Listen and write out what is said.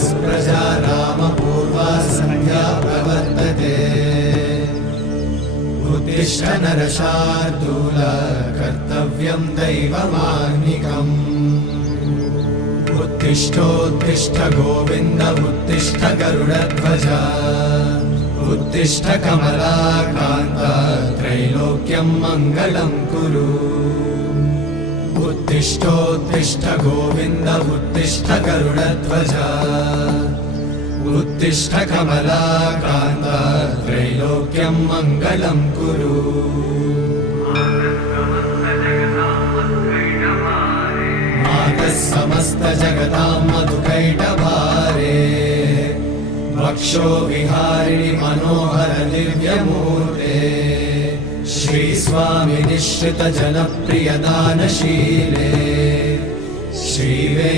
सुप्रजा रामपूर्वा सन्ध्या प्रवर्तते उत्तिष्ठ नरशार्दूल कर्तव्यं दैवमाह्निकम् उत्तिष्ठोत्तिष्ठ गोविन्द उत्तिष्ठ गरुडध्वज उत्तिष्ठ कमलाकान्त त्रैलोक्यं मङ्गलं कुरु उत्तिष्ठोत्तिष्ठ गोविन्द उत्तिष्ठ गरुडध्वज उत्तिष्ठ कमलाकान्त त्रैलोक्यं मङ्गलं कुरु मातः समस्त जगतां मधुकैटभारे वक्षो विहारिणि मनोहर दिव्यमूर्ते श्रीस्वामि निश्रित जनप्रिय दानशीले श्रीवे